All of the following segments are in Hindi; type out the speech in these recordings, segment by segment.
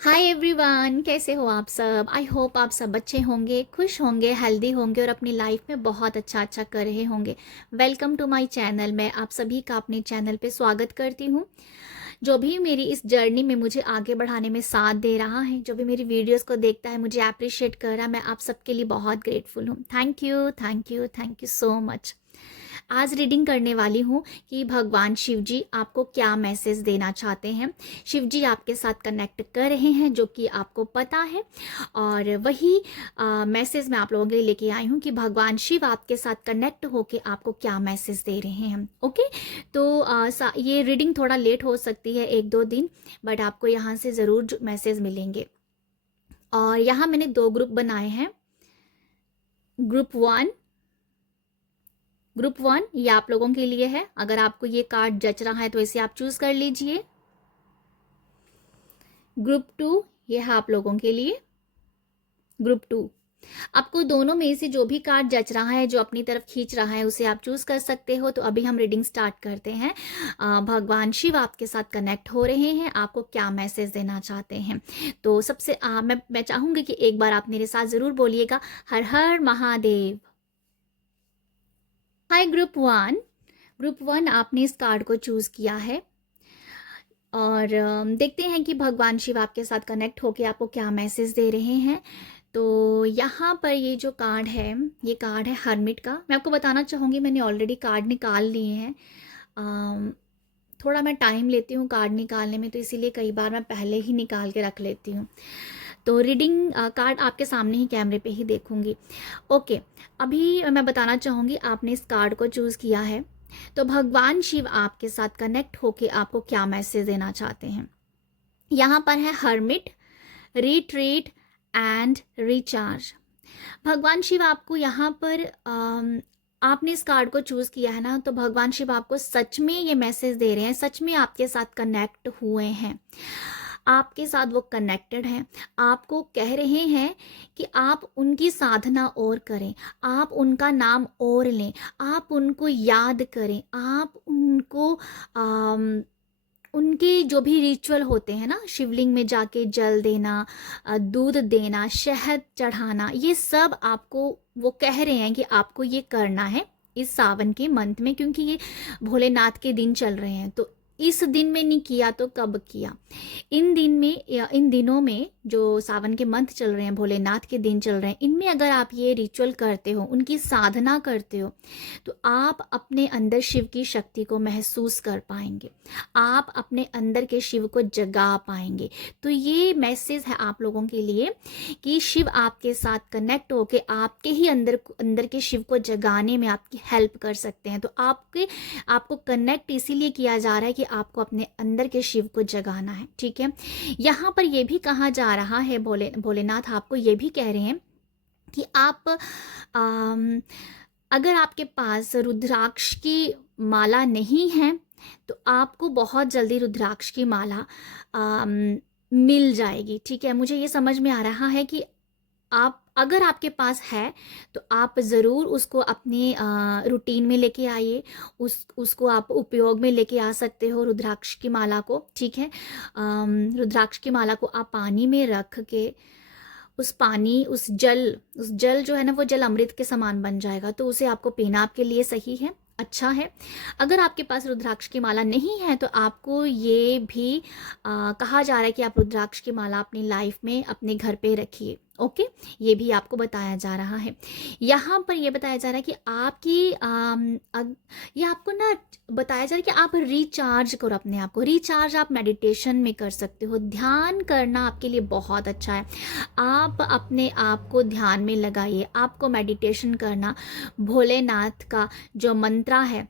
हाय एवरीवन, कैसे हो आप सब। आई होप आप सब अच्छे होंगे, खुश होंगे, हेल्दी होंगे और अपनी लाइफ में बहुत अच्छा अच्छा कर रहे होंगे। Welcome to my channel. मैं आप सभी का अपने चैनल पे स्वागत करती हूँ। जो भी मेरी इस जर्नी में मुझे आगे बढ़ाने में साथ दे रहा है, जो भी मेरी वीडियोस को देखता है, मुझे अप्रिशिएट कर रहा है, मैं आप सबके लिए बहुत ग्रेटफुल हूँ। Thank you, thank you, thank you so much. आज रीडिंग करने वाली हूँ कि भगवान शिव जी आपको क्या मैसेज देना चाहते हैं। शिव जी आपके साथ कनेक्ट कर रहे हैं, जो कि आपको पता है, और वही मैसेज मैं आप लोगों के लिए लेके आई हूँ कि भगवान शिव आपके साथ कनेक्ट होके आपको क्या मैसेज दे रहे हैं। ओके, तो ये रीडिंग थोड़ा लेट हो सकती है, 1-2 दिन, बट आपको यहाँ से ज़रूर मैसेज मिलेंगे। और यहाँ मैंने 2 ग्रुप बनाए हैं। ग्रुप वन ये आप लोगों के लिए है। अगर आपको ये कार्ड जच रहा है तो इसे आप चूज कर लीजिए। ग्रुप 2 ये है आप लोगों के लिए। ग्रुप 2 आपको दोनों में से जो भी कार्ड जच रहा है, जो अपनी तरफ खींच रहा है, उसे आप चूज कर सकते हो। तो अभी हम रीडिंग स्टार्ट करते हैं। भगवान शिव आपके साथ कनेक्ट हो रहे हैं, आपको क्या मैसेज देना चाहते हैं। तो सबसे मैं चाहूंगी कि एक बार आप मेरे साथ जरूर बोलिएगा, हर हर महादेव। हाय ग्रुप 1 आपने इस कार्ड को चूज किया है, और देखते हैं कि भगवान शिव आपके साथ कनेक्ट होके आपको क्या मैसेज दे रहे हैं। तो यहाँ पर ये जो कार्ड है, ये कार्ड है हर्मिट का। मैं आपको बताना चाहूँगी, मैंने ऑलरेडी कार्ड निकाल लिए हैं। अम, थोड़ा मैं टाइम लेती हूँ कार्ड निकालने में, तो इसीलिए कई बार मैं पहले ही निकाल के रख लेती हूँ। तो रीडिंग कार्ड आपके सामने ही कैमरे पे ही देखूंगी। ओके, अभी मैं बताना चाहूँगी, आपने इस कार्ड को चूज़ किया है, तो भगवान शिव आपके साथ कनेक्ट होके आपको क्या मैसेज देना चाहते हैं। यहाँ पर है हर्मिट, रिट्रीट एंड रिचार्ज। भगवान शिव आपको यहाँ पर आपने इस कार्ड को चूज किया है ना, तो भगवान शिव आपको सच में ये मैसेज दे रहे हैं, सच में आपके साथ कनेक्ट हुए हैं, आपके साथ वो कनेक्टेड हैं। आपको कह रहे हैं कि आप उनकी साधना और करें, आप उनका नाम और लें, आप उनको याद करें, आप उनको उनके जो भी रिचुअल होते हैं ना, शिवलिंग में जाके जल देना, दूध देना, शहद चढ़ाना, ये सब आपको वो कह रहे हैं कि आपको ये करना है इस सावन के मंथ में, क्योंकि ये भोलेनाथ के दिन चल रहे हैं। तो इस दिन में नहीं किया तो कब किया। इन दिन में या इन दिनों में जो सावन के मंथ चल रहे हैं, भोलेनाथ के दिन चल रहे हैं, इनमें अगर आप ये रिचुअल करते हो, उनकी साधना करते हो, तो आप अपने अंदर शिव की शक्ति को महसूस कर पाएंगे, आप अपने अंदर के शिव को जगा पाएंगे। तो ये मैसेज है आप लोगों के लिए कि शिव आपके साथ कनेक्ट होके आपके ही अंदर अंदर के शिव को जगाने में आपकी हेल्प कर सकते हैं। तो आपको कनेक्ट इसीलिए किया जा रहा है कि आपको अपने अंदर के शिव को जगाना है। ठीक है, यहाँ पर यह भी कहा जा रहा है, भोलेनाथ आपको ये भी कह रहे हैं कि आप अगर आपके पास रुद्राक्ष की माला नहीं है, तो आपको बहुत जल्दी रुद्राक्ष की माला मिल जाएगी। ठीक है, मुझे ये समझ में आ रहा है कि आप अगर आपके पास है तो आप ज़रूर उसको अपने रूटीन में लेके आइए, उसको आप उपयोग में लेके आ सकते हो, रुद्राक्ष की माला को। ठीक है, रुद्राक्ष की माला को आप पानी में रख के, उस जल जो है ना, वो जल अमृत के समान बन जाएगा, तो उसे आपको पीना आपके लिए सही है, अच्छा है। अगर आपके पास रुद्राक्ष की माला नहीं है, तो आपको ये भी कहा जा रहा है कि आप रुद्राक्ष की माला अपनी लाइफ में अपने घर पे रखिए। ओके, ये भी आपको बताया जा रहा है। यहाँ पर ये बताया जा रहा है कि ये आपको ना बताया जा रहा है कि आप रिचार्ज करो अपने आप को। रिचार्ज आप मेडिटेशन में कर सकते हो, ध्यान करना आपके लिए बहुत अच्छा है। आप अपने आप को ध्यान में लगाइए, आपको मेडिटेशन करना, भोलेनाथ का जो मंत्रा है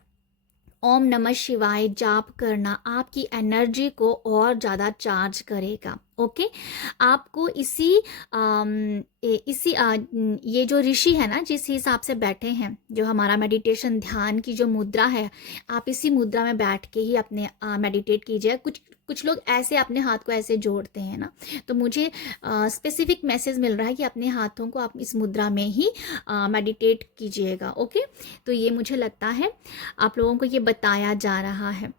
ओम नमः शिवाय जाप करना आपकी एनर्जी को और ज़्यादा चार्ज करेगा। ओके, आपको ये जो ऋषि है ना, जिस हिसाब से बैठे हैं, जो हमारा मेडिटेशन ध्यान की जो मुद्रा है, आप इसी मुद्रा में बैठ के ही अपने मेडिटेट कीजिए। कुछ कुछ लोग ऐसे अपने हाथ को ऐसे जोड़ते हैं ना, तो मुझे स्पेसिफिक मैसेज मिल रहा है कि अपने हाथों को आप इस मुद्रा में ही मेडिटेट कीजिएगा। ओके, तो ये मुझे लगता है आप लोगों को ये बताया जा रहा है।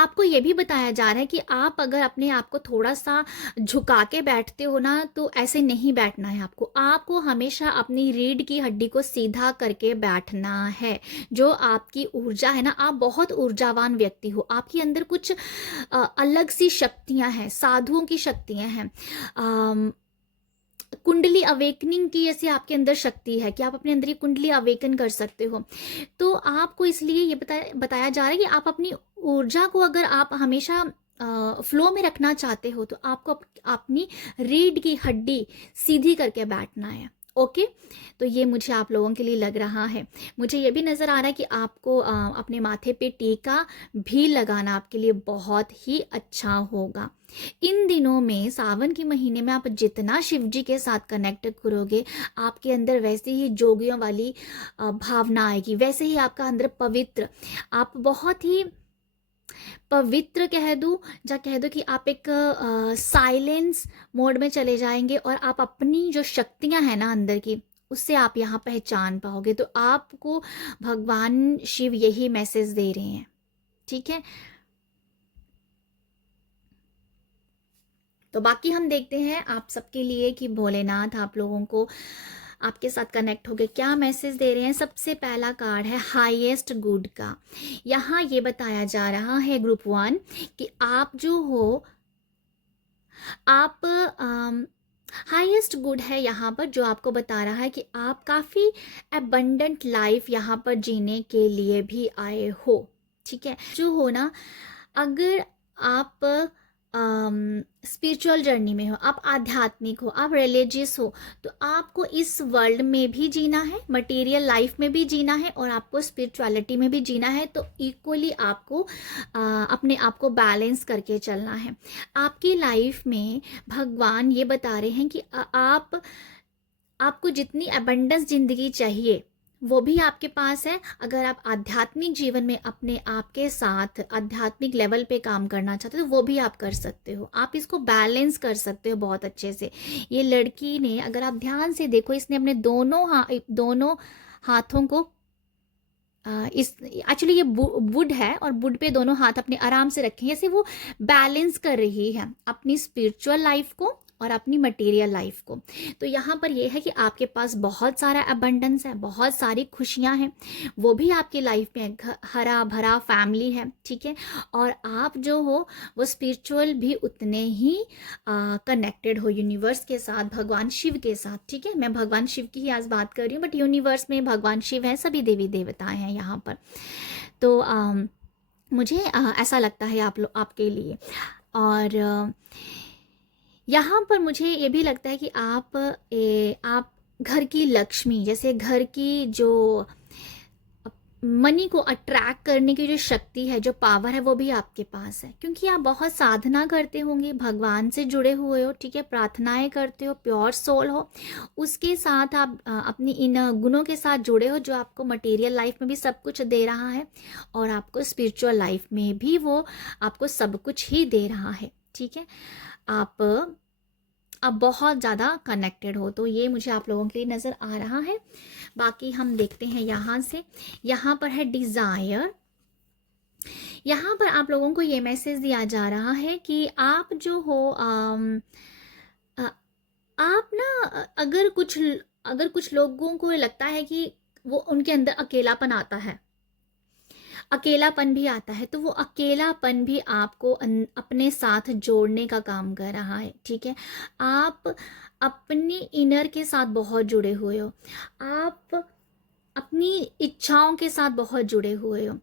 आपको ये भी बताया जा रहा है कि आप अगर अपने आप को थोड़ा-सा झुका के बैठते हो ना, तो ऐसे नहीं बैठना है आपको। आपको हमेशा अपनी रीढ़ की हड्डी को सीधा करके बैठना है। जो आपकी ऊर्जा है ना, आप बहुत ऊर्जावान व्यक्ति हो। आपके अंदर कुछ अलग सी शक्तियाँ हैं, साधुओं की शक्तियाँ हैं। अम कुंडली अवेकनिंग की ऐसी आपके अंदर शक्ति है कि आप अपने अंदर ये कुंडली अवेकन कर सकते हो। तो आपको इसलिए ये बताया जा रहा है कि आप अपनी ऊर्जा को अगर आप हमेशा फ्लो में रखना चाहते हो, तो आपको अपनी रीढ़ की हड्डी सीधी करके बैठना है। ओके, तो ये मुझे आप लोगों के लिए लग रहा है। मुझे ये भी नज़र आ रहा है कि आपको अपने माथे पे टीका भी लगाना आपके लिए बहुत ही अच्छा होगा। इन दिनों में, सावन के महीने में, आप जितना शिव जी के साथ कनेक्ट करोगे, आपके अंदर वैसे ही जोगियों वाली भावना आएगी, वैसे ही आपका अंदर पवित्र, आप बहुत ही पवित्र कह दूँ, या कह दो कि आप एक साइलेंस मोड में चले जाएंगे और आप अपनी जो शक्तियां हैं ना अंदर की, उससे आप यहाँ पहचान पाओगे। तो आपको भगवान शिव यही मैसेज दे रहे हैं, ठीक है। तो बाकी हम देखते हैं आप सबके लिए कि भोलेनाथ आप लोगों को आपके साथ कनेक्ट हो गए क्या मैसेज दे रहे हैं। सबसे पहला कार्ड है हाईएस्ट गुड का। यहाँ ये बताया जा रहा है ग्रुप 1 कि आप जो हो, आप हाईएस्ट गुड है यहाँ पर, जो आपको बता रहा है कि आप काफ़ी एबंडेंट लाइफ यहाँ पर जीने के लिए भी आए हो, ठीक है। जो हो ना, अगर आप स्पिरिचुअल जर्नी में हो, आप आध्यात्मिक हो, आप रिलीजियस हो, तो आपको इस वर्ल्ड में भी जीना है, मटेरियल लाइफ में भी जीना है, और आपको स्पिरिचुअलिटी में भी जीना है। तो इक्वली आपको अपने आप को बैलेंस करके चलना है। आपकी लाइफ में भगवान ये बता रहे हैं कि आपको जितनी अबंडेंस जिंदगी चाहिए वो भी आपके पास है। अगर आप आध्यात्मिक जीवन में अपने आप के साथ आध्यात्मिक लेवल पे काम करना चाहते हो, तो वो भी आप कर सकते हो। आप इसको बैलेंस कर सकते हो बहुत अच्छे से। ये लड़की ने, अगर आप ध्यान से देखो, इसने अपने दोनों हाथों को इस एक्चुअली ये वुड है, और वुड पे दोनों हाथ अपने आराम से रखे हैं, जैसे वो बैलेंस कर रही है अपनी स्पिरिचुअल लाइफ को और अपनी मटेरियल लाइफ को। तो यहाँ पर ये है कि आपके पास बहुत सारा अबंडेंस है, बहुत सारी खुशियाँ हैं, वो भी आपकी लाइफ में हरा भरा फैमिली है, ठीक है। और आप जो हो वो स्पिरिचुअल भी उतने ही कनेक्टेड हो यूनिवर्स के साथ, भगवान शिव के साथ, ठीक है। मैं भगवान शिव की ही आज बात कर रही हूँ, बट यूनिवर्स में भगवान शिव है, सभी देवी देवताएं हैं यहाँ पर। तो मुझे ऐसा लगता है आपके लिए। और यहाँ पर मुझे ये भी लगता है कि आप घर की लक्ष्मी, जैसे घर की जो मनी को अट्रैक्ट करने की जो शक्ति है, जो पावर है, वो भी आपके पास है, क्योंकि आप बहुत साधना करते होंगे, भगवान से जुड़े हुए हो, ठीक है, प्रार्थनाएं करते हो, प्योर सोल हो। उसके साथ आप अपनी इन गुणों के साथ जुड़े हो, जो आपको मटेरियल लाइफ में भी सब कुछ दे रहा है, और आपको स्पिरिचुअल लाइफ में भी वो आपको सब कुछ ही दे रहा है, ठीक है। आप बहुत ज़्यादा कनेक्टेड हो, तो ये मुझे आप लोगों के लिए नज़र आ रहा है। बाकी हम देखते हैं यहाँ से। यहाँ पर है डिज़ायर। यहाँ पर आप लोगों को ये मैसेज दिया जा रहा है कि आप जो हो आप ना, अगर कुछ लोगों को लगता है कि वो उनके अंदर अकेलापन आता है, अकेलापन भी आता है, तो वो अकेलापन भी आपको अपने साथ जोड़ने का काम कर रहा है, ठीक है। आप अपनी इनर के साथ बहुत जुड़े हुए हो, आप अपनी इच्छाओं के साथ बहुत जुड़े हुए हो।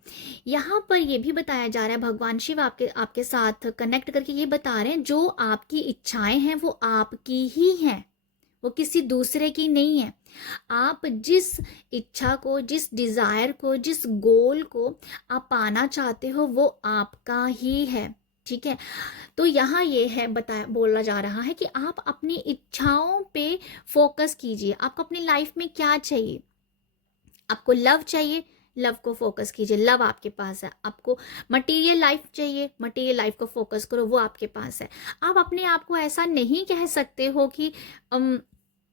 यहाँ पर ये भी बताया जा रहा है, भगवान शिव आपके साथ कनेक्ट करके ये बता रहे हैं, जो आपकी इच्छाएं हैं वो आपकी ही हैं, वो किसी दूसरे की नहीं है। आप जिस इच्छा को, जिस डिज़ायर को, जिस गोल को आप पाना चाहते हो, वो आपका ही है, ठीक है। तो यहाँ ये है बोला जा रहा है कि आप अपनी इच्छाओं पे फोकस कीजिए। आपको अपनी लाइफ में क्या चाहिए? आपको लव चाहिए, लव को फोकस कीजिए, लव आपके पास है। आपको मटेरियल लाइफ चाहिए, मटेरियल लाइफ को फोकस करो, वो आपके पास है। आप अपने आप को ऐसा नहीं कह सकते हो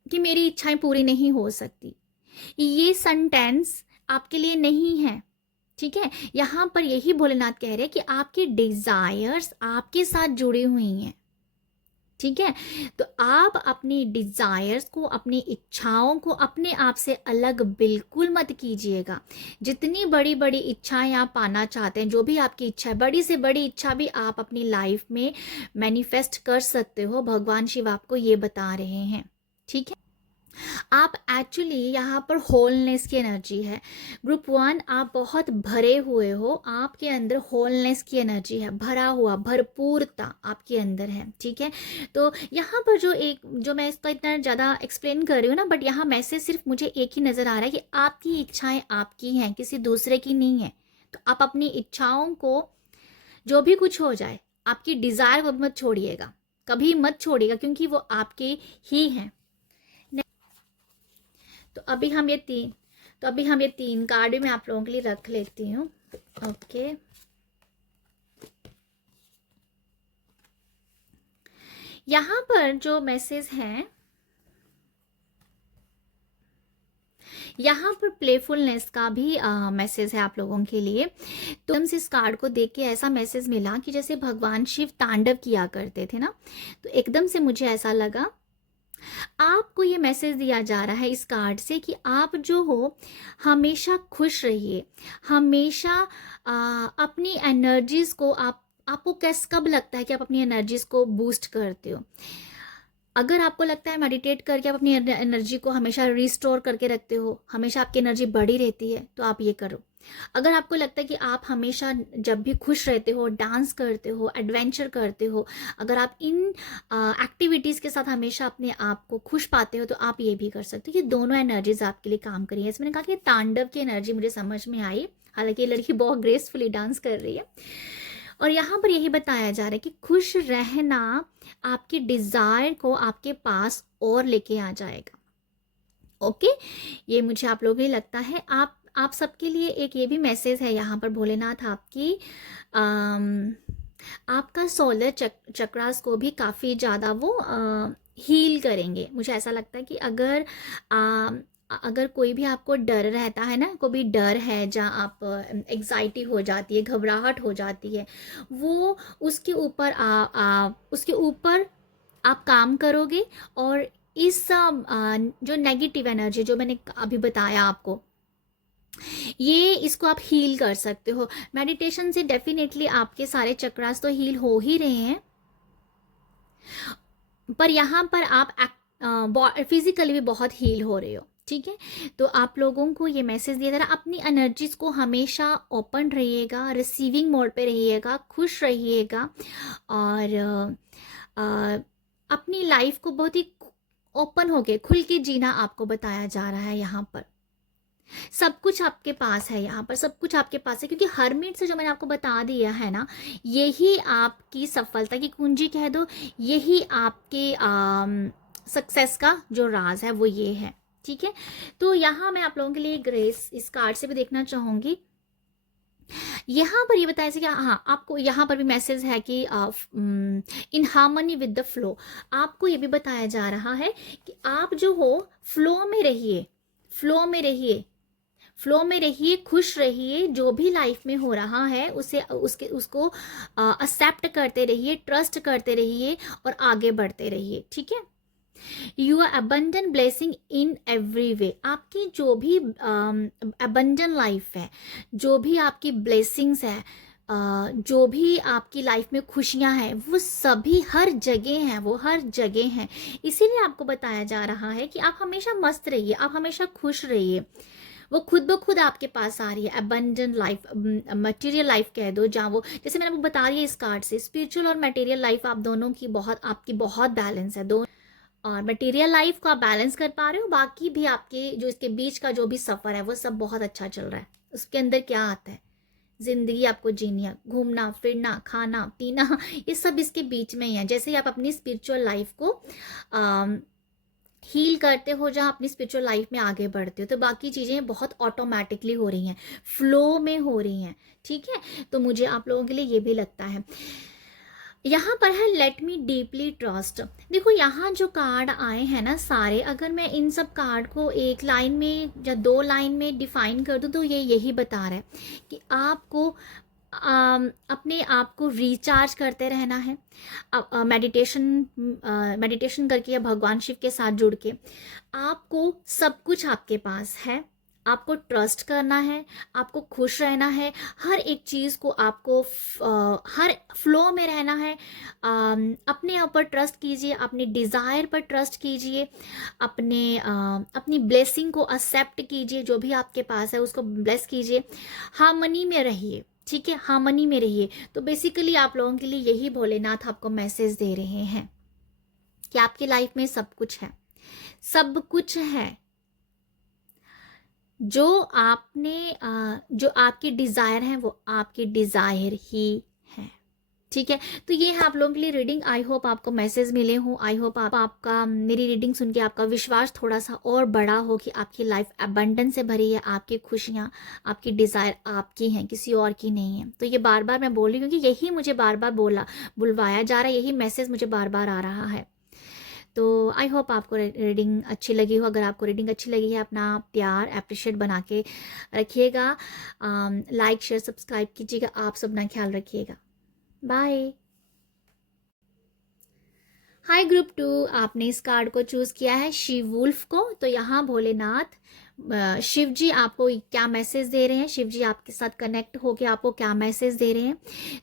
कि मेरी इच्छाएं पूरी नहीं हो सकती। ये सेंटेंस आपके लिए नहीं है, ठीक है, यहाँ पर यही भोलेनाथ कह रहे हैं कि आपके डिजायर्स आपके साथ जुड़ी हुई हैं। ठीक है, तो आप अपनी डिजायर्स को, अपनी इच्छाओं को अपने आप से अलग बिल्कुल मत कीजिएगा। जितनी बड़ी बड़ी इच्छाएं आप पाना चाहते हैं, जो भी आपकी इच्छा है, बड़ी से बड़ी इच्छा भी आप अपनी लाइफ में मैनिफेस्ट कर सकते हो, भगवान शिव आपको ये बता रहे हैं। ठीक है, आप एक्चुअली यहाँ पर होलनेस की एनर्जी है। ग्रुप 1, आप बहुत भरे हुए हो, आपके अंदर होलनेस की एनर्जी है, भरा हुआ, भरपूरता आपके अंदर है। ठीक है, तो यहाँ पर जो मैं इसका इतना ज़्यादा एक्सप्लेन कर रही हूँ ना, बट यहाँ मैसेज सिर्फ मुझे एक ही नज़र आ रहा है कि आपकी इच्छाएं आपकी हैं, किसी दूसरे की नहीं है। तो आप अपनी इच्छाओं को, जो भी कुछ हो जाए, आपकी डिज़ायर को मत छोड़िएगा, कभी मत छोड़िएगा, क्योंकि वो आपके ही हैं। तो अभी हम ये तीन कार्ड भी मैं आप लोगों के लिए रख लेती हूँ। ओके, यहाँ पर जो मैसेज है, यहाँ पर प्लेफुलनेस का भी मैसेज है आप लोगों के लिए। तो एकदम से इस कार्ड को देख के ऐसा मैसेज मिला कि जैसे भगवान शिव तांडव किया करते थे ना, तो एकदम से मुझे ऐसा लगा आपको ये मैसेज दिया जा रहा है इस कार्ड से कि आप जो हो हमेशा खुश रहिए, हमेशा अपनी एनर्जीज को आपको कब लगता है कि आप अपनी एनर्जीज को बूस्ट करते हो? अगर आपको लगता है मेडिटेट करके आप अपनी एनर्जी को हमेशा रिस्टोर करके रखते हो, हमेशा आपकी एनर्जी बढ़ी रहती है, तो आप ये करो। अगर आपको लगता है कि आप हमेशा जब भी खुश रहते हो, डांस करते हो, एडवेंचर करते हो, अगर आप इन एक्टिविटीज़ के साथ हमेशा अपने आप को खुश पाते हो, तो आप ये भी कर सकते हो। ये दोनों एनर्जीज आपके लिए काम करी है। इसमें मैंने कहा कि तांडव की एनर्जी मुझे समझ में आई, हालांकि ये लड़की बहुत ग्रेसफुली डांस कर रही है। और यहाँ पर यही बताया जा रहा है कि खुश रहना आपकी डिज़ायर को आपके पास और लेके आ जाएगा। ओके, ये मुझे आप लोगों को लगता है। आप सबके लिए एक ये भी मैसेज है यहाँ पर, भोलेनाथ आपका सोलर चक्रास को भी काफ़ी ज़्यादा वो हील करेंगे। मुझे ऐसा लगता है कि अगर कोई भी आपको डर रहता है ना, कोई भी डर है जहाँ आप एग्जाइटी हो जाती है, घबराहट हो जाती है, वो उसके ऊपर आप काम करोगे, और इस जो नेगेटिव एनर्जी जो मैंने अभी बताया आपको, इसको आप हील कर सकते हो। मेडिटेशन से डेफिनेटली आपके सारे चक्रास तो हील हो ही रहे हैं, पर यहाँ पर आप फिजिकली भी बहुत हील हो रहे हो। ठीक है, तो आप लोगों को ये मैसेज दिया जा रहा है, अपनी एनर्जीज को हमेशा ओपन रहिएगा, रिसीविंग मोड पे रहिएगा, खुश रहिएगा, और अपनी लाइफ को बहुत ही ओपन होके, खुल के जीना आपको बताया जा रहा है। यहाँ पर सब कुछ आपके पास है, यहाँ पर सब कुछ आपके पास है, क्योंकि हरमिट से जो मैंने आपको बता दिया है ना, यही आपकी सफलता की कुंजी कह दो, यही आपके सक्सेस का जो राज है वो ये है। ठीक है, तो यहाँ मैं आप लोगों के लिए ग्रेस इस कार्ड से भी देखना चाहूँगी। यहाँ पर ये बताया कि हाँ, आपको यहाँ पर भी मैसेज है कि in harmony with the flow. आपको ये भी बताया जा रहा है कि आप जो हो फ्लो में रहिए, फ्लो में रहिए, फ्लो में रहिए, खुश रहिए, जो भी लाइफ में हो रहा है उसको एक्सेप्ट करते रहिए, ट्रस्ट करते रहिए और आगे बढ़ते रहिए। ठीक है, you are abundant blessing in every way. आपकी जो भी अबंडेंट लाइफ है, जो भी आपकी ब्लेसिंग्स है, जो भी आपकी लाइफ में खुशियां हैं, वो सभी हर जगह हैं, वो हर जगह हैं। इसीलिए आपको बताया जा रहा है कि आप हमेशा मस्त रहिए, आप हमेशा खुश रहिए, वो खुद ब खुद आपके पास आ रही है। अबंडेंट लाइफ, मटेरियल लाइफ कह दो, जहाँ वो, जैसे मैंने आपको बता रही है इस कार्ड से, स्पिरिचुअल और मटेरियल लाइफ आप दोनों की आपकी बहुत बैलेंस है। दो और मटेरियल लाइफ को आप बैलेंस कर पा रहे हो, बाकी भी आपके जो इसके बीच का जो भी सफ़र है वो सब बहुत अच्छा चल रहा है। उसके अंदर क्या आता है, ज़िंदगी आपको जीनी है, घूमना फिरना, खाना पीना, ये सब इसके बीच में ही है। जैसे ही आप अपनी स्पिरिचुअल लाइफ को हील करते हो, जहाँ अपनी स्पिरिचुअल लाइफ में आगे बढ़ते हो, तो बाकी चीज़ें बहुत ऑटोमेटिकली हो रही हैं, फ्लो में हो रही हैं। ठीक है, तो मुझे आप लोगों के लिए ये भी लगता है। यहाँ पर है लेट मी डीपली ट्रस्ट। देखो यहाँ जो कार्ड आए हैं ना सारे, अगर मैं इन सब कार्ड को एक लाइन में या दो लाइन में डिफाइन कर दूँ तो ये यही बता रहा है कि आपको अपने आप को रिचार्ज करते रहना है। मेडिटेशन करके या भगवान शिव के साथ जुड़ के आपको सब कुछ आपके पास है। आपको ट्रस्ट करना है, आपको खुश रहना है, हर एक चीज़ को आपको हर फ्लो में रहना है। अपने ऊपर ट्रस्ट कीजिए, अपने डिज़ायर पर ट्रस्ट कीजिए, अपनी ब्लेसिंग को एक्सेप्ट कीजिए, जो भी आपके पास है उसको ब्लेस कीजिए, हार्मनी में रहिए। ठीक है, हार्मनी में रहिए। तो बेसिकली आप लोगों के लिए यही भोलेनाथ आपको मैसेज दे रहे हैं कि आपकी लाइफ में सब कुछ है, सब कुछ है। जो जो आपकी डिज़ायर है वो आपकी डिज़ायर ही है। ठीक है, तो ये है आप लोगों के लिए रीडिंग। आई होप आपको मैसेज मिले हों। आई होप आपका मेरी रीडिंग सुन के आपका विश्वास थोड़ा सा और बड़ा हो कि आपकी लाइफ अबंडेंस से भरी है, आपकी खुशियाँ, आपकी डिज़ायर आपकी हैं, किसी और की नहीं है। तो ये बार बार मैं बोल रही हूँ क्योंकि यही मुझे बार बार बुलवाया जा रहा है, यही मैसेज मुझे बार बार आ रहा है। तो आई होप आपको रीडिंग अच्छी लगी हो। अगर आपको रीडिंग अच्छी लगी है, अपना प्यार अप्रिशिएट बना के रखिएगा, लाइक शेयर सब्सक्राइब कीजिएगा। आप सब अपना ख्याल रखिएगा। बाय। हाय ग्रुप 2, आपने इस कार्ड को चूज़ किया है शिव वुल्फ को। तो यहाँ भोलेनाथ शिव जी आपको क्या मैसेज दे रहे हैं, शिव जी आपके साथ कनेक्ट होकर आपको क्या मैसेज दे रहे हैं।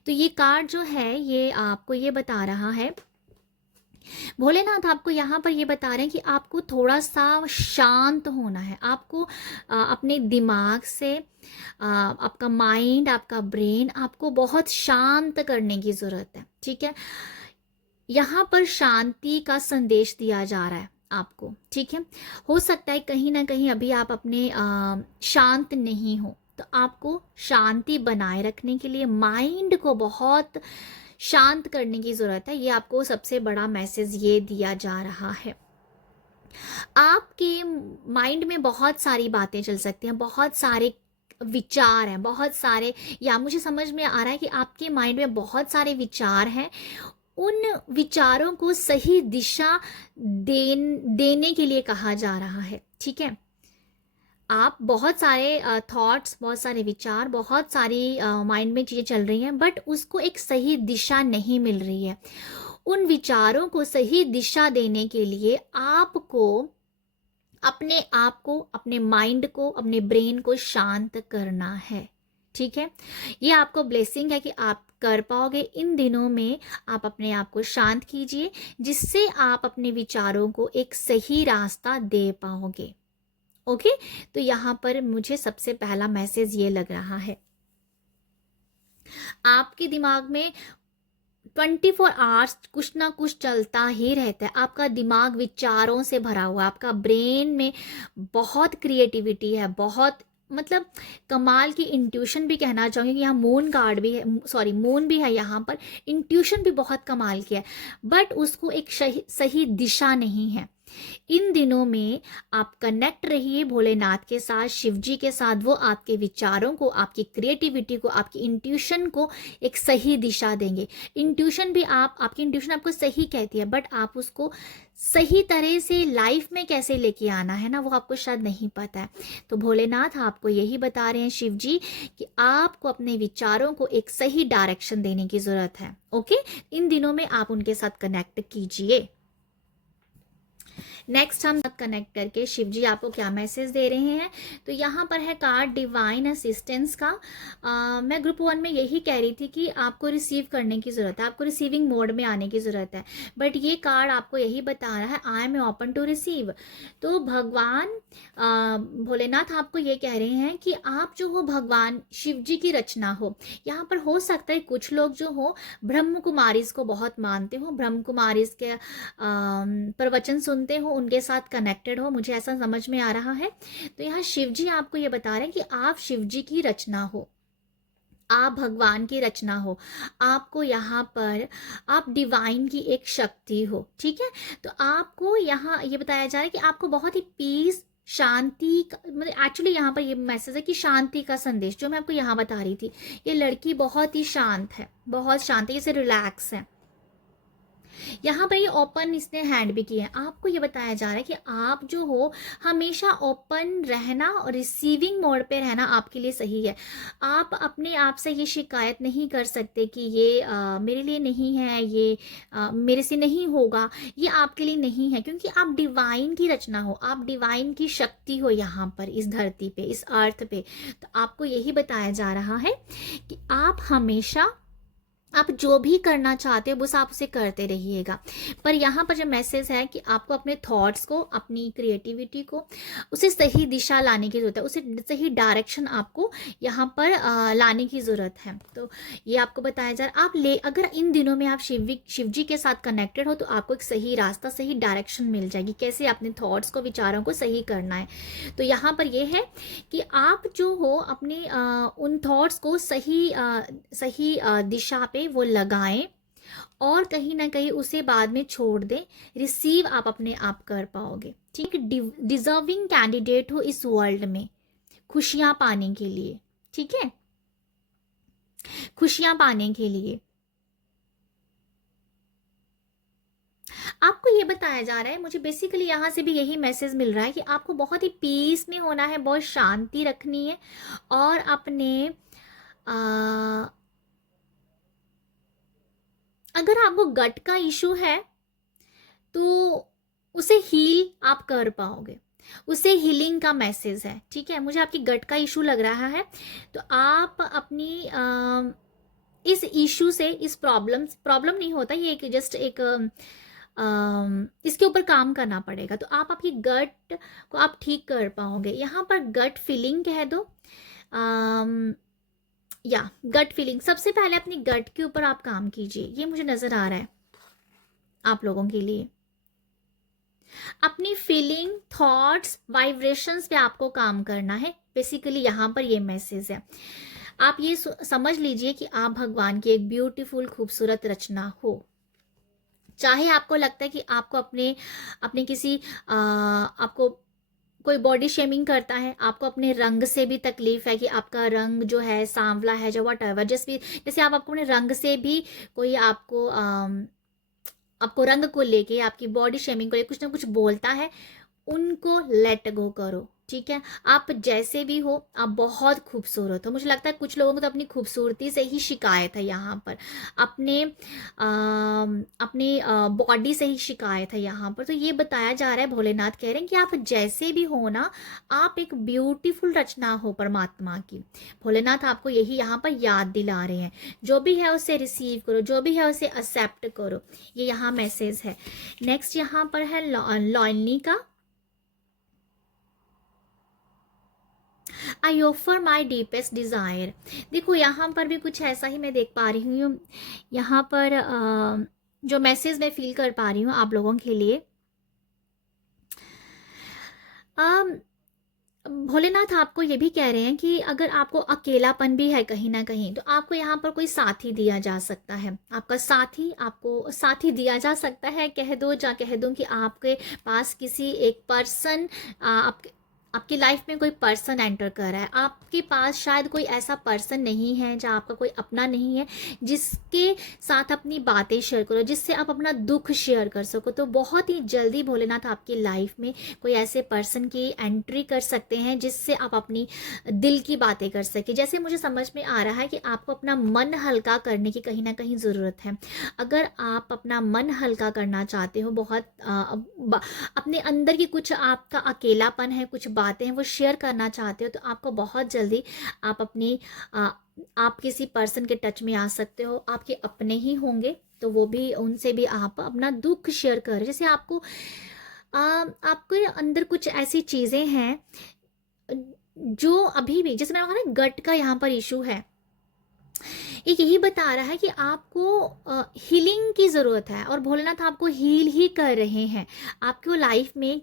तो ये कार्ड जो है ये आपको ये बता रहा है, भोलेनाथ आपको यहाँ पर ये बता रहे हैं कि आपको थोड़ा सा शांत होना है। आपको अपने दिमाग से आपका माइंड, आपका ब्रेन आपको बहुत शांत करने की ज़रूरत है। ठीक है, यहाँ पर शांति का संदेश दिया जा रहा है आपको। ठीक है, हो सकता है कहीं ना कहीं अभी आप अपने शांत नहीं हो, तो आपको शांति बनाए रखने के लिए माइंड को बहुत शांत करने की ज़रूरत है। ये आपको सबसे बड़ा मैसेज ये दिया जा रहा है। आपके माइंड में बहुत सारी बातें चल सकती हैं, बहुत सारे विचार हैं, बहुत सारे, या मुझे समझ में आ रहा है कि आपके माइंड में बहुत सारे विचार हैं। उन विचारों को सही दिशा देने के लिए कहा जा रहा है। ठीक है, आप बहुत सारे थॉट्स, बहुत सारे विचार, बहुत सारी माइंड में चीज़ें चल रही हैं, बट उसको एक सही दिशा नहीं मिल रही है। उन विचारों को सही दिशा देने के लिए आपको अपने आप को, अपने माइंड को, अपने ब्रेन को शांत करना है। ठीक है, ये आपको ब्लेसिंग है कि आप कर पाओगे। इन दिनों में आप अपने आप को शांत कीजिए, जिससे आप अपने विचारों को एक सही रास्ता दे पाओगे। ओके, तो यहाँ पर मुझे सबसे पहला मैसेज ये लग रहा है, आपके दिमाग में 24 आवर्स कुछ ना कुछ चलता ही रहता है। आपका दिमाग विचारों से भरा हुआ है, आपका ब्रेन में बहुत क्रिएटिविटी है, बहुत मतलब कमाल की इंट्यूशन भी कहना चाहूँगी कि यहाँ मून कार्ड भी है, सॉरी मून भी है यहाँ पर। इंट्यूशन भी बहुत कमाल की है, बट उसको एक सही दिशा नहीं है। इन दिनों में आप कनेक्ट रहिए भोलेनाथ के साथ, शिव जी के साथ। वो आपके विचारों को, आपकी क्रिएटिविटी को, आपकी इंट्यूशन को एक सही दिशा देंगे। इंट्यूशन भी आपकी इंट्यूशन आपको सही कहती है, बट आप उसको सही तरह से लाइफ में कैसे लेके आना है ना, वो आपको शायद नहीं पता है। तो भोलेनाथ आपको यही बता रहे हैं, शिव जी, कि आपको अपने विचारों को एक सही डायरेक्शन देने की ज़रूरत है। ओके, इन दिनों में आप उनके साथ कनेक्ट कीजिए। नेक्स्ट हम कनेक्ट करके शिव जी आपको क्या मैसेज दे रहे हैं। तो यहाँ पर है कार्ड डिवाइन असिस्टेंस का। मैं ग्रुप 1 में यही कह रही थी कि आपको रिसीव करने की ज़रूरत है, आपको रिसीविंग मोड में आने की ज़रूरत है, बट ये कार्ड आपको यही बता रहा है, I am open to receive. तो भगवान भोलेनाथ आपको ये कह रहे हैं कि आप जो हो भगवान शिव जी की रचना हो। यहाँ पर हो सकता है कुछ लोग जो हो ब्रह्म कुमारीज को बहुत मानते हो, ब्रह्म कुमारीज के प्रवचन सुनते हो, उनके साथ कनेक्टेड हो, मुझे ऐसा समझ में आ रहा है। तो यहाँ शिव जी आपको ये बता रहे हैं कि आप शिव जी की रचना हो, आप भगवान की रचना हो, आपको यहाँ पर आप डिवाइन की एक शक्ति हो। ठीक है, तो आपको यहाँ ये बताया जा रहा है कि आपको बहुत ही पीस, शांति, मतलब एक्चुअली यहाँ पर ये मैसेज है कि शांति का संदेश जो मैं आपको यहाँ बता रही थी। ये लड़की बहुत ही शांत है, बहुत शांत है, जैसे रिलैक्स है। यहाँ पर ये ओपन इसने हैंड भी किया है। आपको ये बताया जा रहा है कि आप जो हो हमेशा ओपन रहना और रिसीविंग मोड पे रहना आपके लिए सही है। आप अपने आप से ये शिकायत नहीं कर सकते कि ये मेरे लिए नहीं है, ये मेरे से नहीं होगा। ये आपके लिए नहीं है, क्योंकि आप डिवाइन की रचना हो, आप डिवाइन की शक्ति हो यहाँ पर इस धरती पे, इस अर्थ पे। तो आपको यही बताया जा रहा है कि आप हमेशा, आप जो भी करना चाहते हो बस आप उसे करते रहिएगा। पर यहाँ पर जो मैसेज है कि आपको अपने थॉट्स को, अपनी क्रिएटिविटी को, उसे सही दिशा लाने की ज़रूरत है, उसे सही डायरेक्शन आपको यहाँ पर लाने की ज़रूरत है। तो ये आपको बताया जा रहा है, अगर इन दिनों में आप शिव जी के साथ कनेक्टेड हो तो आपको एक सही रास्ता, सही डायरेक्शन मिल जाएगी, कैसे अपने थॉट्स को, विचारों को सही करना है। तो यहाँ पर यह है कि आप जो हो अपने उन थॉट्स को सही दिशा पे वो लगाएं और कहीं ना कहीं उसे बाद में छोड़ दें। रिसीव आप अपने आप कर पाओगे, ठीक है। डिजर्विंग कैंडिडेट हो इस वर्ल्ड में खुशियां पाने के लिए, ठीक है, खुशियां पाने के लिए। आपको ये बताया जा रहा है, मुझे बेसिकली यहाँ से भी यही मैसेज मिल रहा है कि आपको बहुत ही पीस में होना है, बहुत शांति रखनी है और अपने अगर आपको गट का इशू है तो उसे हील आप कर पाओगे, उसे हीलिंग का मैसेज है, ठीक है। मुझे आपकी गट का इशू लग रहा है, तो आप अपनी इस इशू से, इस प्रॉब्लम नहीं होता ये, एक जस्ट एक इसके ऊपर काम करना पड़ेगा। तो आप आपकी गट को आप ठीक कर पाओगे। यहाँ पर गट फीलिंग कह दो, या गट फीलिंग, सबसे पहले अपनी गट के ऊपर आप काम कीजिए, ये मुझे नजर आ रहा है आप लोगों के लिए। अपनी फीलिंग, थॉट्स, वाइब्रेशंस पे आपको काम करना है, बेसिकली यहाँ पर ये मैसेज है। आप ये समझ लीजिए कि आप भगवान की एक ब्यूटीफुल, खूबसूरत रचना हो। चाहे आपको लगता है कि आपको अपने किसी आपको कोई बॉडी शेमिंग करता है, आपको अपने रंग से भी तकलीफ है कि आपका रंग जो है सांवला है, जो वट एवर, जैसे आप आपको अपने रंग से भी कोई आपको रंग को लेके, आपकी बॉडी शेमिंग को लेके कुछ ना कुछ बोलता है, उनको लेट गो करो, ठीक है। आप जैसे भी हो, आप बहुत खूबसूरत हो। मुझे लगता है कुछ लोगों को तो अपनी खूबसूरती से ही शिकायत है यहाँ पर, अपने बॉडी से ही शिकायत है यहाँ पर। तो ये बताया जा रहा है, भोलेनाथ कह रहे हैं कि आप जैसे भी हो ना, आप एक ब्यूटीफुल रचना हो परमात्मा की। भोलेनाथ आपको यही यहाँ पर याद दिला रहे हैं, जो भी है उसे रिसीव करो, जो भी है उसे एक्सेप्ट करो, ये यहाँ मैसेज है। नेक्स्ट यहाँ पर है लॉयल्टी का, I offer my deepest desire. देखो यहाँ पर भी कुछ ऐसा ही मैं देख पा रही हूँ। यहाँ पर जो मैसेज मैं फील कर पा रही हूँ आप लोगों के लिए, भोलेनाथ आपको ये भी कह रहे हैं कि अगर आपको अकेलापन भी है कहीं ना कहीं, तो आपको यहाँ पर कोई साथी दिया जा सकता है। आपका साथी, आपको साथी दिया जा सकता है, कह दूँ कि आपके पास किसी एक पर्सन, आपकी लाइफ में कोई पर्सन एंटर कर रहा है। आपके पास शायद कोई ऐसा पर्सन नहीं है, जहाँ आपका कोई अपना नहीं है, जिसके साथ अपनी बातें शेयर करो, जिससे आप अपना दुख शेयर कर सको। तो बहुत ही जल्दी भोलेनाथ आपकी लाइफ में कोई ऐसे पर्सन की एंट्री कर सकते हैं, जिससे आप अपनी दिल की बातें कर सके। जैसे मुझे समझ में आ रहा है कि आपको अपना मन हल्का करने की कहीं ना कहीं ज़रूरत है। अगर आप अपना मन हल्का करना चाहते हो, बहुत अपने अंदर की कुछ आपका अकेलापन है, कुछ बातें हैं वो शेयर करना चाहते हो, तो आपको बहुत जल्दी आप किसी पर्सन के टच में आ सकते हो। आपके अपने ही होंगे, तो वो भी, उनसे भी आप अपना दुख शेयर कर, जैसे आपके अंदर कुछ ऐसी चीज़ें हैं जो अभी भी, जैसे मैंने कहा ना, गट का यहाँ पर इशू है, ये यही बता रहा है कि आपको हीलिंग की ज़रूरत है और भोलेनाथ आपको हील ही कर रहे हैं। आपको लाइफ में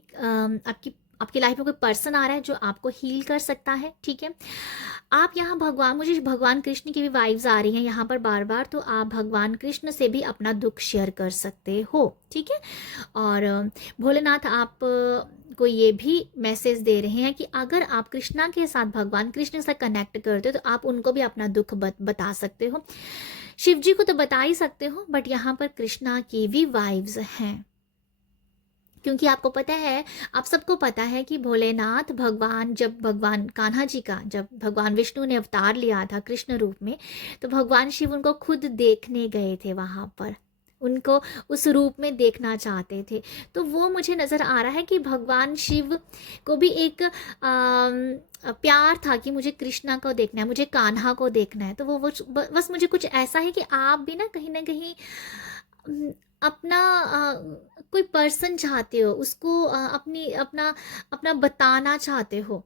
आपकी लाइफ में कोई पर्सन आ रहा है जो आपको हील कर सकता है, ठीक है। आप यहाँ मुझे भगवान कृष्ण की भी वाइब्स आ रही हैं यहाँ पर बार बार, तो आप भगवान कृष्ण से भी अपना दुख शेयर कर सकते हो, ठीक है। और भोलेनाथ आप को ये भी मैसेज दे रहे हैं कि अगर आप कृष्णा के साथ, भगवान कृष्ण से कनेक्ट करते हो, तो आप उनको भी अपना दुख बता सकते हो। शिव जी को तो बता ही सकते हो, बट यहाँ पर कृष्णा की भी वाइब्स हैं, क्योंकि आपको पता है, आप सबको पता है कि भोलेनाथ भगवान, जब भगवान कान्हा जी का, जब भगवान विष्णु ने अवतार लिया था कृष्ण रूप में, तो भगवान शिव उनको खुद देखने गए थे वहाँ पर, उनको उस रूप में देखना चाहते थे। तो वो मुझे नज़र आ रहा है कि भगवान शिव को भी एक प्यार था कि मुझे कृष्णा को देखना है, मुझे कान्हा को देखना है। तो वो बस मुझे कुछ ऐसा है कि आप भी ना कहीं अपना कोई पर्सन चाहते हो, उसको अपनी अपना अपना बताना चाहते हो,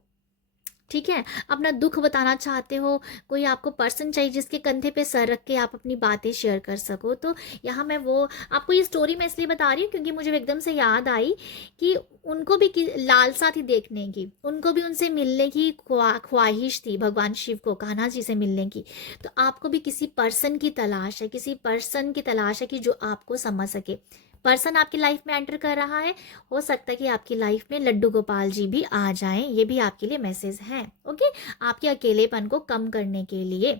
ठीक है, अपना दुख बताना चाहते हो, कोई आपको पर्सन चाहिए जिसके कंधे पे सर रख के आप अपनी बातें शेयर कर सको। तो यहाँ मैं वो आपको ये स्टोरी मैं इसलिए बता रही हूँ क्योंकि मुझे एकदम से याद आई कि उनको भी लालसा थी देखने की, उनको भी उनसे मिलने की ख्वाहिश थी, भगवान शिव को कान्हा जी से मिलने की। तो आपको भी किसी पर्सन की तलाश है, किसी पर्सन की तलाश है कि जो आपको समझ सके। पर्सन आपकी लाइफ में एंटर कर रहा है, हो सकता है कि आपकी लाइफ में लड्डू गोपाल जी भी आ जाएं, ये भी आपके लिए मैसेज है, ओके, आपके अकेलेपन को कम करने के लिए।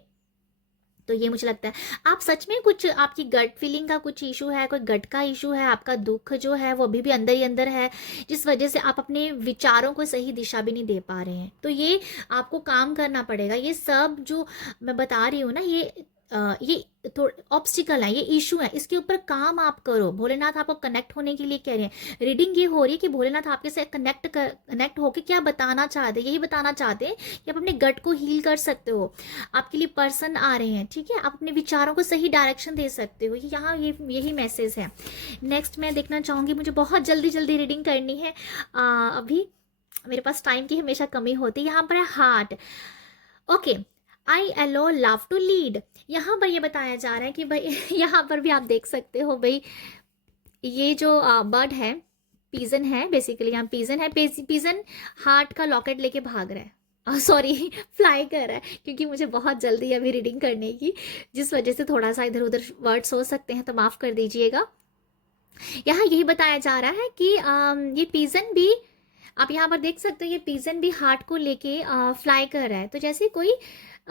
तो ये मुझे लगता है आप सच में कुछ, आपकी गट फीलिंग का कुछ इशू है, कोई गट का इशू है, आपका दुख जो है वो अभी भी अंदर ही अंदर है, जिस वजह से आप अपने विचारों को सही दिशा भी नहीं दे पा रहे हैं। तो ये आपको काम करना पड़ेगा। ये सब जो मैं बता रही हूँ ना, ये थोड़े ऑब्स्टिकल है, ये इशू है, इसके ऊपर काम आप करो। भोलेनाथ आपको कनेक्ट होने के लिए कह रहे हैं। रीडिंग ये हो रही है कि भोलेनाथ आपके से कनेक्ट होके क्या बताना चाहते हैं, यही बताना चाहते हैं कि आप अपने गट को हील कर सकते हो, आपके लिए पर्सन आ रहे हैं, ठीक है, आप अपने विचारों को सही डायरेक्शन दे सकते हो। यहाँ ये यही मैसेज है। नेक्स्ट मैं देखना चाहूँगी, मुझे बहुत जल्दी जल्दी रीडिंग करनी है, अभी मेरे पास टाइम की हमेशा कमी होती है। यहाँ पर है heart, okay, I allow love to lead. यहाँ पर ये बताया जा रहा है कि भाई यहाँ पर भी आप देख सकते हो भाई, ये जो बर्ड है, पीजन है बेसिकली, यहाँ पीजन है, पीजन हार्ट का लॉकेट लेके भाग रहा है, सॉरी फ्लाई कर रहा है, क्योंकि मुझे बहुत जल्दी अभी रीडिंग करने की, जिस वजह से थोड़ा सा इधर उधर वर्ड्स हो सकते हैं, तो माफ़ कर दीजिएगा। यहाँ यही बताया जा रहा है कि ये पीजन भी, आप यहाँ पर देख सकते हो, ये पीजन भी हार्ट को लेके फ्लाई कर रहा है। तो जैसे कोई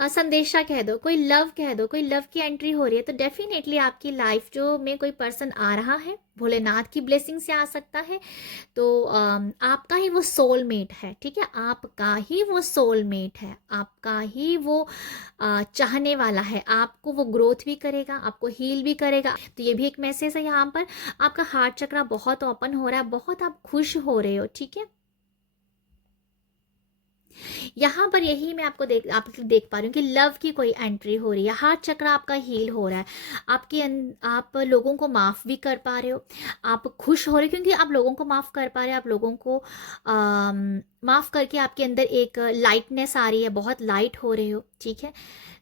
संदेशा कह दो, कोई लव कह दो, कोई लव की एंट्री हो रही है, तो डेफिनेटली आपकी लाइफ जो में कोई पर्सन आ रहा है, भोलेनाथ की ब्लेसिंग से आ सकता है। तो आपका ही वो सोलमेट है, ठीक है, आपका ही वो सोलमेट है, आपका ही वो चाहने वाला है, आपको वो ग्रोथ भी करेगा, आपको हील भी करेगा। तो ये भी एक मैसेज है यहाँ पर। आपका हार्ट चक्रा बहुत ओपन हो रहा है, बहुत आप खुश हो रहे हो, ठीक है। यहाँ पर यही मैं आप देख पा रही हूँ कि लव की कोई एंट्री हो रही है, हार्ट चक्र आपका हील हो रहा है, आप लोगों को माफ़ भी कर पा रहे हो, आप खुश हो रहे हो क्योंकि आप लोगों को माफ़ कर पा रहे हो, आप लोगों को माफ़ करके आपके अंदर एक लाइटनेस आ रही है, बहुत लाइट हो रहे हो, ठीक है।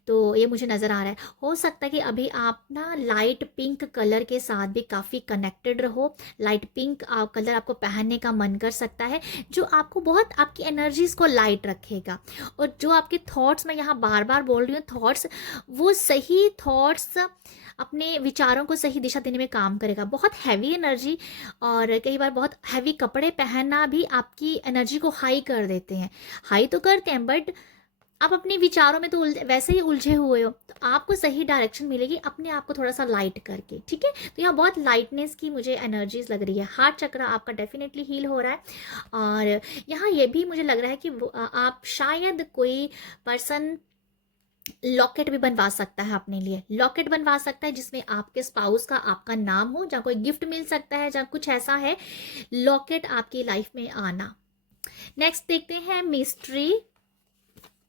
तो ये मुझे नज़र आ रहा है। हो सकता है कि अभी आप ना लाइट पिंक कलर के साथ भी काफ़ी कनेक्टेड रहो, लाइट पिंक कलर आपको पहनने का मन कर सकता है, जो आपको बहुत आपकी एनर्जीज को लाइट रखेगा। और जो आपके थॉट्स, मैं यहाँ बार बार बोल रही हूँ थॉट्स, वो सही थॉट्स अपने विचारों को सही दिशा देने में काम करेगा। बहुत हैवी एनर्जी और कई बार बहुत हैवी कपड़े पहनना भी आपकी एनर्जी को हाई कर देते हैं, हाई तो करते हैं, बट आप अपने विचारों में तो वैसे ही उलझे हुए हो, तो आपको सही डायरेक्शन मिलेगी अपने आप को थोड़ा सा लाइट करके, ठीक है। तो यहाँ बहुत लाइटनेस की मुझे एनर्जीज लग रही है, हार्ट चक्र आपका डेफिनेटली हील हो रहा है। और यहाँ ये भी मुझे लग रहा है कि आप शायद कोई पर्सन लॉकेट भी बनवा सकता है अपने लिए, लॉकेट बनवा सकता है जिसमें आपके स्पाउस का आपका नाम हो, जहाँ कोई गिफ्ट मिल सकता है, जहाँ कुछ ऐसा है, लॉकेट आपकी लाइफ में आना। नेक्स्ट देखते हैं मिस्ट्री।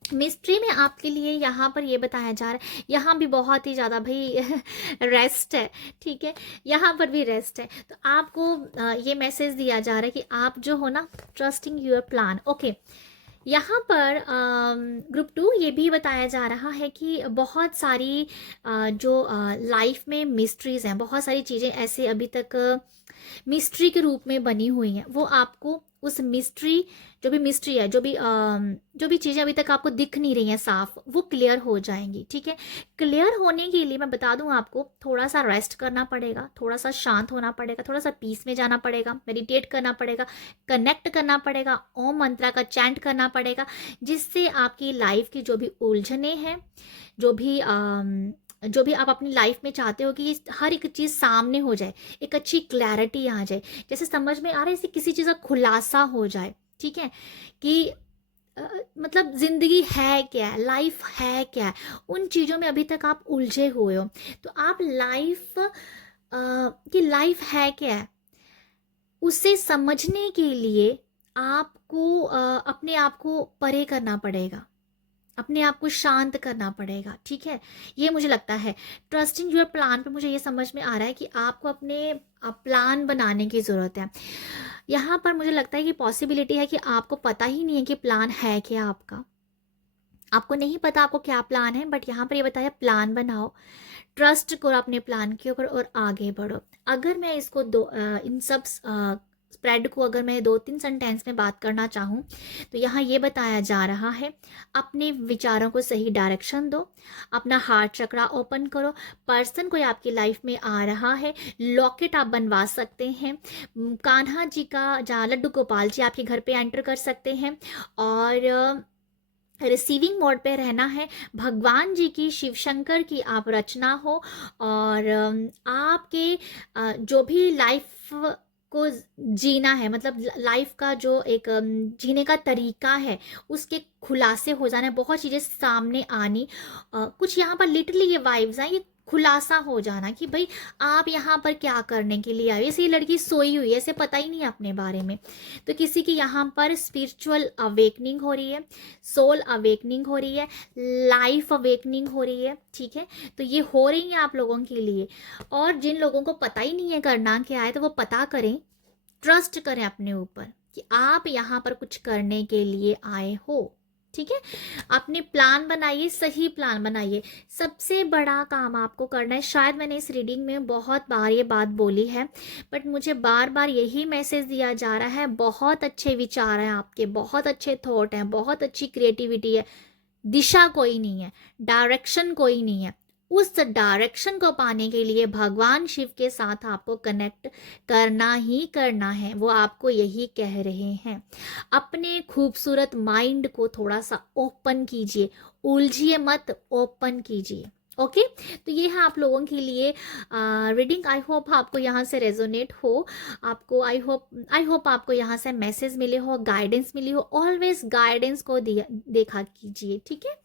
मिस्ट्री में आपके लिए यहाँ पर ये बताया जा रहा है, यहाँ भी बहुत ही ज़्यादा भाई रेस्ट है, ठीक है, यहाँ पर भी रेस्ट है। तो आपको ये मैसेज दिया जा रहा है कि आप जो हो ना, ट्रस्टिंग योर प्लान, ओके। यहाँ पर ग्रुप 2 ये भी बताया जा रहा है कि बहुत सारी जो लाइफ में मिस्ट्रीज़ हैं, बहुत सारी चीज़ें ऐसे अभी तक मिस्ट्री के रूप में बनी हुई हैं, वो आपको उस मिस्ट्री, जो भी मिस्ट्री है, जो भी चीज़ें अभी तक आपको दिख नहीं रही हैं साफ, वो क्लियर हो जाएंगी, ठीक है। क्लियर होने के लिए मैं बता दूं आपको, थोड़ा सा रेस्ट करना पड़ेगा, थोड़ा सा शांत होना पड़ेगा, थोड़ा सा पीस में जाना पड़ेगा, मेडिटेट करना पड़ेगा, कनेक्ट करना पड़ेगा, ओम मंत्रा का चैंट करना पड़ेगा, जिससे आपकी लाइफ की जो भी उलझने हैं, जो भी जो भी आप अपनी लाइफ में चाहते हो कि ये हर एक चीज़ सामने हो जाए, एक अच्छी क्लैरिटी आ जाए, जैसे समझ में आ रहा है, इसे किसी चीज़ का खुलासा हो जाए, ठीक है, कि अ, मतलब ज़िंदगी है क्या है, लाइफ है क्या है, उन चीज़ों में अभी तक आप उलझे हुए हो। तो आप लाइफ कि लाइफ है क्या है, उसे समझने के लिए आपको अपने आप को परे करना पड़ेगा, अपने आप को शांत करना पड़ेगा, ठीक है। ये मुझे लगता है ट्रस्टिंग योर प्लान पे मुझे ये समझ में आ रहा है कि आपको अपने प्लान बनाने की ज़रूरत है। यहाँ पर मुझे लगता है कि पॉसिबिलिटी है कि आपको पता ही नहीं है कि प्लान है क्या आपका, आपको नहीं पता आपको क्या प्लान है, बट यहाँ पर ये बताया प्लान बनाओ, ट्रस्ट करो अपने प्लान के ऊपर और आगे बढ़ो। अगर मैं इसको इन सब स्प्रेड को अगर मैं 2-3 सेंटेंस में बात करना चाहूँ, तो यहाँ ये बताया जा रहा है, अपने विचारों को सही डायरेक्शन दो, अपना हार्ट चक्रा ओपन करो, पर्सन कोई आपकी लाइफ में आ रहा है, लॉकेट आप बनवा सकते हैं, कान्हा जी का जहाँ लड्डू गोपाल जी आपके घर पे एंटर कर सकते हैं, और रिसीविंग मोड पे रहना है, भगवान जी की, शिव शंकर की आप रचना हो, और आपके जो भी लाइफ को जीना है, मतलब लाइफ का जो एक जीने का तरीका है, उसके खुलासे हो जाना है, बहुत चीज़ें सामने आनी, कुछ यहाँ पर लिटरली ये वाइब्स हैं, ये खुलासा हो जाना कि भाई आप यहाँ पर क्या करने के लिए आए। ऐसे ये लड़की सोई हुई है, ऐसे पता ही नहीं है अपने बारे में, तो किसी की यहाँ पर स्पिरिचुअल अवेकनिंग हो रही है, सोल अवेकनिंग हो रही है, लाइफ अवेकनिंग हो रही है, ठीक है। तो ये हो रही है आप लोगों के लिए, और जिन लोगों को पता ही नहीं है करना क्या है, तो वो पता करें, ट्रस्ट करें अपने ऊपर कि आप यहाँ पर कुछ करने के लिए आए हो, ठीक है। अपने प्लान बनाइए, सही प्लान बनाइए। सबसे बड़ा काम आपको करना है, शायद मैंने इस रीडिंग में बहुत बार ये बात बोली है, बट मुझे बार बार यही मैसेज दिया जा रहा है, बहुत अच्छे विचार हैं आपके, बहुत अच्छे थॉट हैं, बहुत अच्छी क्रिएटिविटी है, दिशा कोई नहीं है, डायरेक्शन कोई नहीं है। उस डायरेक्शन को पाने के लिए भगवान शिव के साथ आपको कनेक्ट करना ही करना है, वो आपको यही कह रहे हैं। अपने खूबसूरत माइंड को थोड़ा सा ओपन कीजिए, उलझिए मत, ओपन कीजिए। ओके, तो ये है आप लोगों के लिए रीडिंग। आई होप आपको यहाँ से रेजोनेट हो, आपको आई होप आपको यहाँ से मैसेज मिले हो, गाइडेंस मिली हो। ऑलवेज गाइडेंस को देखा कीजिए, ठीक है।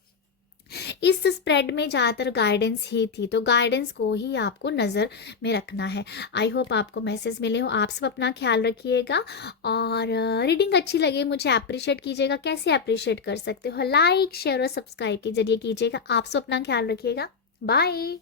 इस स्प्रेड में ज़्यादातर गाइडेंस ही थी, तो गाइडेंस को ही आपको नज़र में रखना है। आई होप आपको मैसेज मिले हो। आप सब अपना ख्याल रखिएगा, और रीडिंग अच्छी लगे मुझे अप्रिशिएट कीजिएगा। कैसे अप्रिशिएट कर सकते हो? लाइक, शेयर और सब्सक्राइब के जरिए कीजिएगा। आप सब अपना ख्याल रखिएगा। बाय।